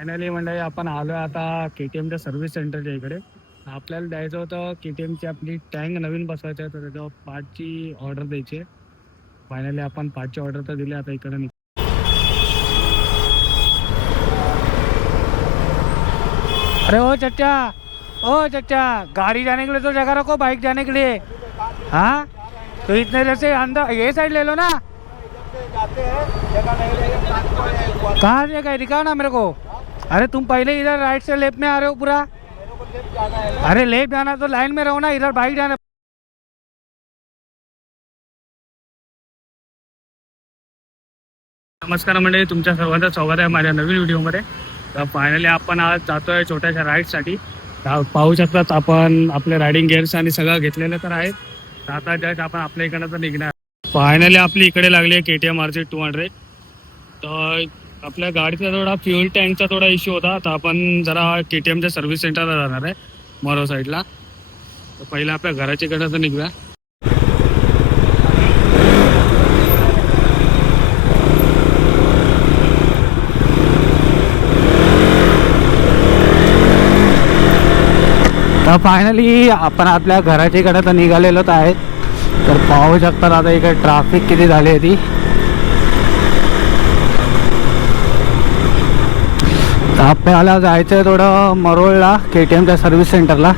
Finally मंडळी आपण आलोय आता KTMच्या सर्व्हिस सेंटरच्या इकडे. आपल्याला द्यायचं होतं KTMची आपली टँक नवीन बसवायची आहे, तर त्याच्यावर पार्टची ऑर्डर द्यायची आहे. फायनली आपण पार्टची ऑर्डर तर दिली. आता इकडे अरे ओ चचा, ओ चचा, गाड़ी जाने के लिए तो जगह रखो, बाइक जाने के लिए। हाँ तो इतने देर से अंदर ये साइड ले लो ना। कहाँ से गए दिखाओ ना मेरे को। अरे तुम पहले इधर राइट से लेफ्ट में आ रहे हो पूरा। अरे लेफ्ट जाना तो लाइन में रहो ना, इधर बाइक जाना। नमस्कार मंडळी, तुमच्या सर्वांचं स्वागत आहे माझ्या नवीन व्हिडिओमध्ये. तर फायनली आपण आज जातोय छोट्याशा राईडसाठी. पाहू शकतात आपण आपले रायडिंग गिअर्स आणि सगळं घेतलेलं तर आहे. आता जस्ट आपण आपल्या इकडनं तर निघणार. फायनली आपली इकडे लागली आहे KTM RC 200. तर आपल्या गाडीचा थोडा फ्युल टँकचा थोडा इश्यू होता. तर आपण जरा KTMच्या सर्व्हिस सेंटरला जाणार आहे मोरो साईडला. तर पहिलं आपल्या घराच्या इकडं तर निघूया. तर फायनली आपण आपल्या घराच्या इकडे तर निघालेलोच आहेत. तर पाहू शकतात आता इकडे ट्रॅफिक किती झाली आहे ती. तर आपल्याला जायचं आहे थोडं मरोळला KTMच्या सर्व्हिस सेंटरला.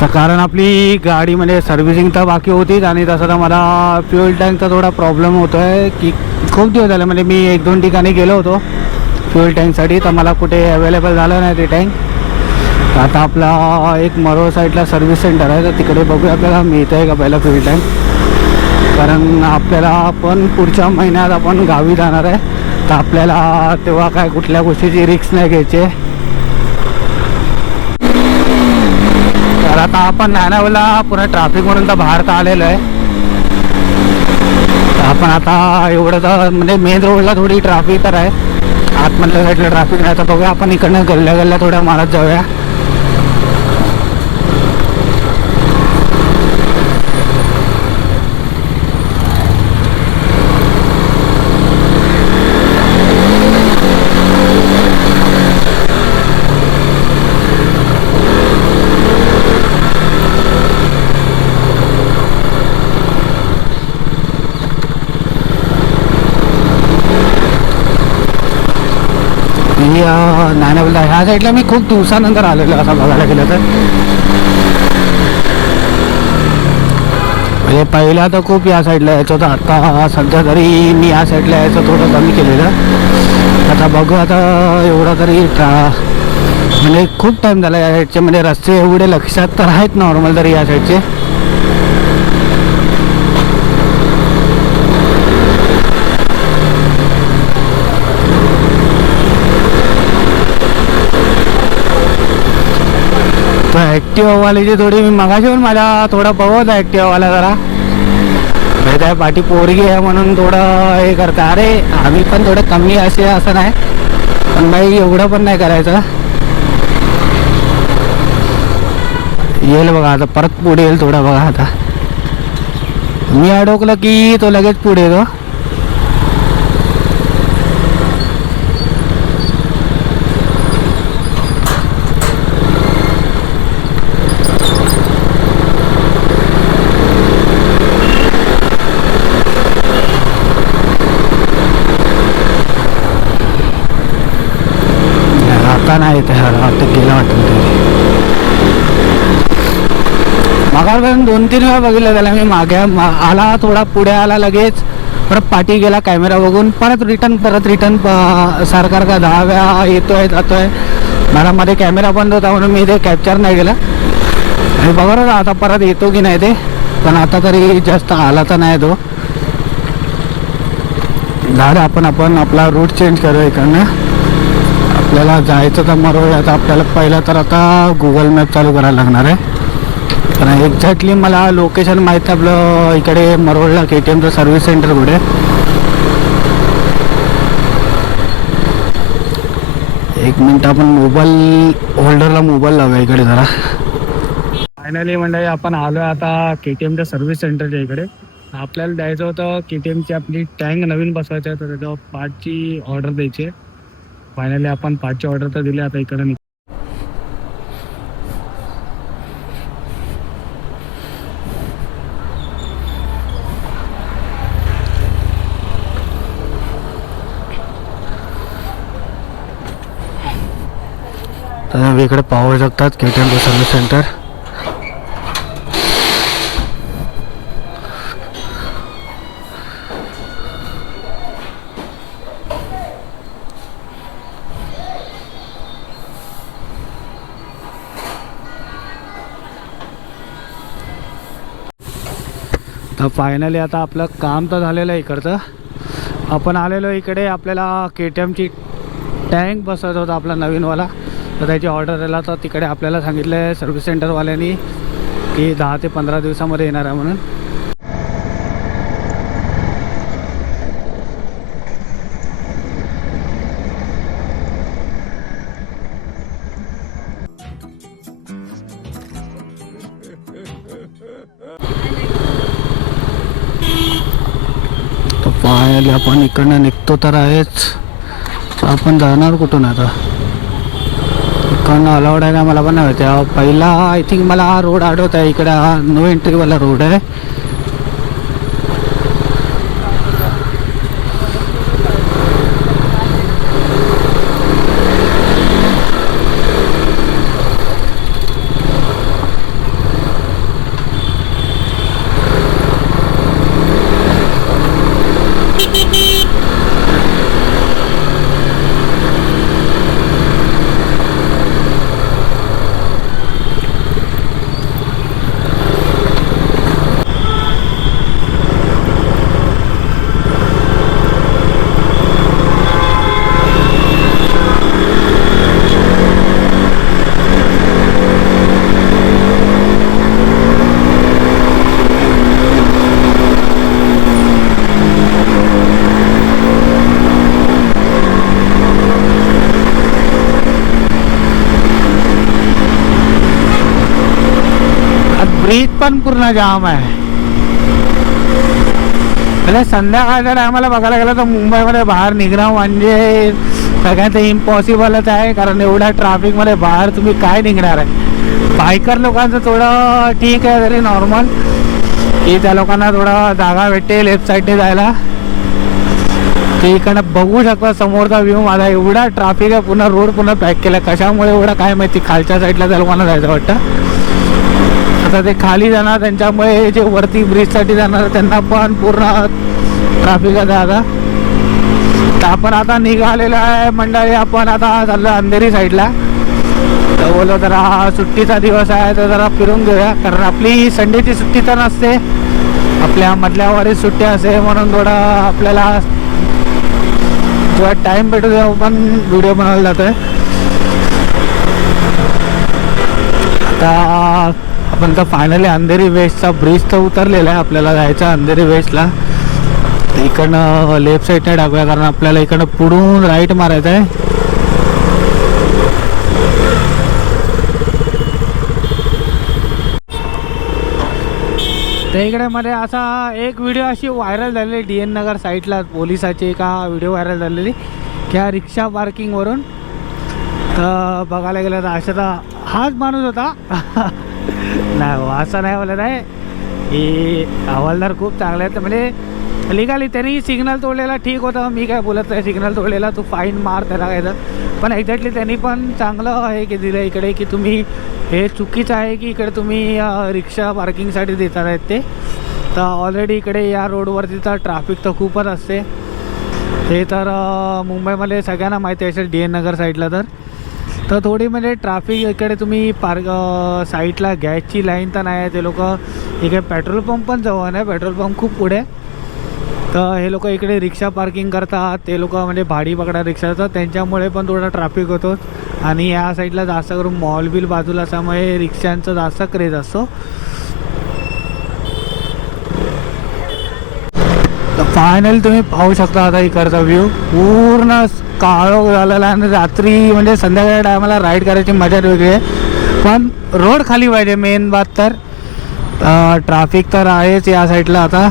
तर कारण आपली गाडीमध्ये सर्व्हिसिंग तर बाकी होतीच, आणि तसं तर मला फ्युल टँकचा थोडा प्रॉब्लेम होतो आहे की खूप दिवस झाले. म्हणजे मी 1-2 ठिकाणी गेलो होतो फ्युल टँकसाठी, तर मला कुठे अवेलेबल झालं नाही ते टँक. आता आपला एक मरोळ साईडला सर्व्हिस सेंटर आहे, तर तिकडे बघूया आपल्याला मिळतं आहे का पहिला फ्युल टँक. कारण आपल्याला आपण पुढच्या महिन्यात आपण गावी जाणार आहे, तर आपल्याला तेव्हा काय कुठल्या गोष्टीची रिस्क नाही घ्यायची. तर आता आपण नानावला पुन्हा ट्रॅफिकमधून तर बाहेर तर आलेलो आहे. तर आपण आता एवढं तर म्हणजे मेन रोडला थोडी ट्रॅफिक तर आहे, आतमधल्या साईडला ट्रॅफिक नाही. तर बघूया आपण इकडनं गल्ल्या थोड्या मारत जाऊया. नानावला ह्या साईडला मी खूप दिवसानंतर आलेलो असं बघायला गेलं तर. म्हणजे पहिला तर खूप या साईडला यायचं होतं, आता सध्या तरी मी या साईडला यायचं थोडं कमी केलेलं. आता बघू आता एवढा तरी म्हणजे खूप टाईम झाला या साईडचे. म्हणजे रस्ते एवढे लक्षात तर आहेत नॉर्मल तरी या साईडचे. ॲक्टिवावाल्याची थोडी मी मगाशी पण मला थोडा बघत आहे ॲक्टिवावाला जरा भेट आहे, पाठी पोरगी आहे म्हणून थोडं हे करतं. अरे आम्ही पण थोडं कमी असे असं नाही, पण बाई एवढं पण नाही करायचं. येईल बघा आता, परत पुढे येईल थोडं बघा. आता मी अडकलं की तो लगेच पुढे येतो. नाही ते वाटतं गेलं वाटतं. मागापर्यंत 2-3 वेळा बघितलं त्याला मी. मागे आला, थोडा पुढे आला, लगेच परत पाठी गेला कॅमेरा बघून, परत रिटर्न सारखा 10 वेळा येतोय जातोय. मला मध्ये कॅमेरा बंद होता म्हणून मी ते कॅप्चर नाही केलं. आणि बघा आता परत येतो की नाही ते, पण आता तरी जास्त आला तर नाही तो. झालं आपण आपला रूट चेंज करूया इकडनं. आपल्याला जायचं तर मरोळ्यात. आपल्याला पहिलं तर आता गुगल मॅप चालू करायला लागणार आहे, कारण एक्झॅक्टली मला लोकेशन माहीत आहे आपलं इकडे मरोळला KTMचं सर्व्हिस सेंटर कुठे. एक मिनिट आपण मोबाईल होल्डरला मोबाईल लावूया इकडे जरा. फायनली मंडळी आपण आलो आहे आता KTMच्या सर्व्हिस सेंटरच्या इकडे. आपल्याला द्यायचं होतं KTMची आपली टँक नवीन बसवायची आहे, तर त्याच्यावर पार्टची ऑर्डर द्यायची आहे. फायनली आपण 5ची ऑर्डर तर दिली. आता इकडे तर इकडे पाहू शकतात KTM सर्व्हिस सेंटर. तर फायनली आता आपलं काम तर झालेलं आहे इकडचं. आपण आलेलो इकडे आपल्याला KTMची टँक बसवत होता आपला नवीनवाला. तर त्याची ऑर्डर दिला तर तिकडे आपल्याला सांगितलं आहे सर्व्हिस सेंटरवाल्यांनी की 10 ते 15 दिवसामध्ये येणार आहे म्हणून. तर फायनली आपण इकडनं निघतो तर आहेच. आपण जाणार कुठून आता? इकडनं अलाउड आहे का मला पण नाही माहिती. पहिला आय थिंक मला हा रोड आठवत आहे. इकडे हा नो एंट्रीवाला रोड आहे. ब्रिज पण पूर्ण जाम आहे. म्हणजे संध्याकाळच्या टायमाला बघायला गेलं तर मुंबईमध्ये बाहेर निघणं म्हणजे सगळ्यात इम्पॉसिबलच आहे. कारण एवढ्या ट्रॅफिकमध्ये बाहेर तुम्ही काय निघणार आहे. बायकर लोकांचं थोडं ठीक आहे तरी नॉर्मल की त्या लोकांना थोडा जागा भेटते लेफ्ट साईडने जायला. ते इकडनं बघू शकता समोरचा व्ह्यू माझा. एवढा ट्रॅफिक आहे. पुन्हा रोड पुन्हा पॅक केला. कशामुळे एवढा काय माहिती. खालच्या साईडला त्या लोकांना जायचं वाटतं. आता ते खाली जाणार त्यांच्यामुळे जे वरती ब्रिजसाठी जाणार त्यांना पण पूर्ण ट्रॅफिक आहे आता. तर आपण आता निघालेलो आहे मंडळी. आपण आता चाललो अंधेरी साईडला. तर बोललो जरा सुट्टीचा दिवस आहे तर जरा फिरून घेऊया. कारण आपली संडेची सुट्टी तर नसते. आपल्या मधल्यावरही सुट्टी असते. म्हणून थोडा आपल्याला जेव्हा टाईम भेटू तेव्हा पण व्हिडिओ बनवायला जातोय. आता आपण तर फायनली अंधेरी वेस्टचा ब्रिज तर उतरलेला आहे. आपल्याला जायचं अंधेरी वेस्टला. इकडनं लेफ्ट साईडने टाकूया कारण आपल्याला इकडनं पुढून राईट मारायचं आहे. त्या इकडे मध्ये असा एक व्हिडिओ अशी व्हायरल झालेली DN नगर साईडला पोलिसाची का व्हिडिओ व्हायरल झालेली की ह्या रिक्षा पार्किंगवरून. तर बघायला गेलं तर अशा तर हाच माणूस होता. नाही हो असं नाही बोलत आहे की हवालदार खूप चांगले आहेत. म्हणजे लिगली त्यांनी सिग्नल तोडलेला ठीक होतं. मी काय बोलत नाही सिग्नल तोडलेला तू फाईन मार त्याला काय तर. पण एक्झॅक्टली त्यांनी पण चांगलं आहे की दिलं इकडे की तुम्ही हे चुकीचं आहे की इकडे तुम्ही रिक्षा पार्किंगसाठी देतात आहेत ते. तर ऑलरेडी इकडे या रोडवरती तर ट्रॅफिक तर खूपच असते. हे तर मुंबईमध्ये सगळ्यांना माहिती असेल DN नगर साईडला. तर थोडी म्हणजे ट्रॅफिक इकडे तुम्ही साईडला गॅसची लाईन तर नाही आहे. ते लोक इकडे पेट्रोल पंप पण जवळ नाही. पेट्रोल पंप खूप पुढे. तर हे लोक इकडे रिक्षा पार्किंग करतात. ते लोक म्हणजे भाडी पकडा रिक्षाचं त्यांच्यामुळे पण थोडा ट्रॅफिक होतो. आणि या साईडला जास्त करून मॉल बिल बाजूला असल्यामुळे रिक्षांचं जास्त क्रेज असतो. तर फायनली तुम्ही पाहू शकता आता इकडचा व्ह्यू पूर्ण काळोख झालेला आहे. आणि रात्री म्हणजे संध्याकाळच्या टायमाला राईड करायची मजा वेगळी आहे. पण रोड खाली पाहिजे मेन बात. तर ट्रॅफिक तर आहेच या साईडला. आता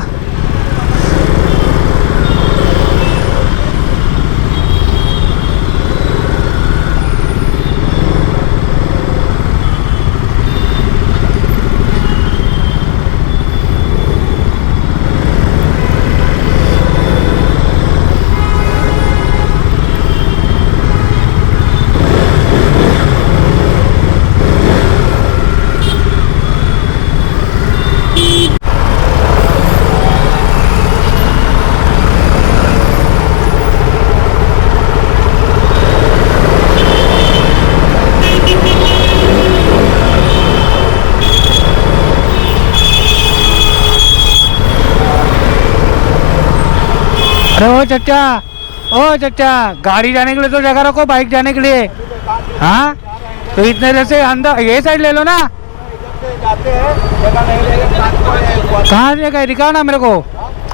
अरे ओ चचा गाड़ी जाने के लिए तो जगह रखो, बाइक जाने के लिए। हाँ तो इतने देर से अंदर ये साइड ले लो ना। जाते हैं जगह नहीं लेंगे। कहाँ से गए दिखाओ ना मेरे को।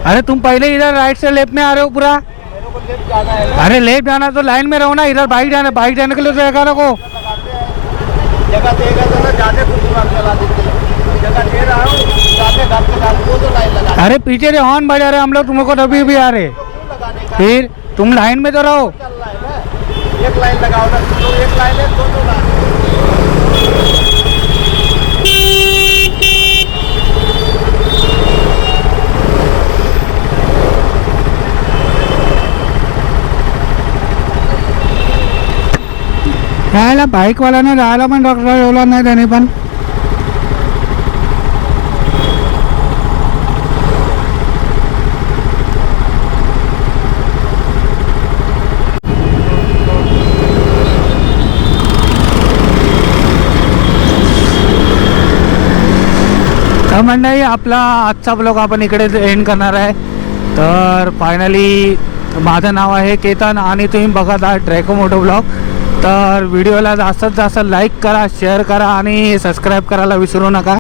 अरे तुम पहले इधर राइट से लेफ्ट में आ रहे हो पूरा। मेरे को लेफ्ट जाना है। अरे लेफ्ट जाना तो लाइन में रहो ना, इधर बाइक जाने के लिए तो जगह रखो। जगह देगा तो ना जाते कुछ चला देते, जगह दे रहा हूँ जाते घर के साथ वो तो लाइन लगा। अरे पीछे से हॉर्न बजा रहे हम लोग, तुमको तभी भी आ रहे। फिर तुम लाइन में तो रहो। चल रहा है ना, एक लाइन लगाओ ना, तो एक लाइन है दोनों लाइन। राहायला बाईकवाल्याने राहायला पण डॉक्टर ठेवला नाही त्याने पण। तर मंडळी आपला आजचा ब्लॉग आपण इकडे एंड करणार आहे। तर फायनली माझं नाव आहे केतन आणि तुम्ही बघत आहात ड्रॅको मोटो ब्लॉग। तर व्हिडिओला जास्तीत जास्त लाईक करा, शेअर करा आणि सबस्क्राईब करायला विसरू नका।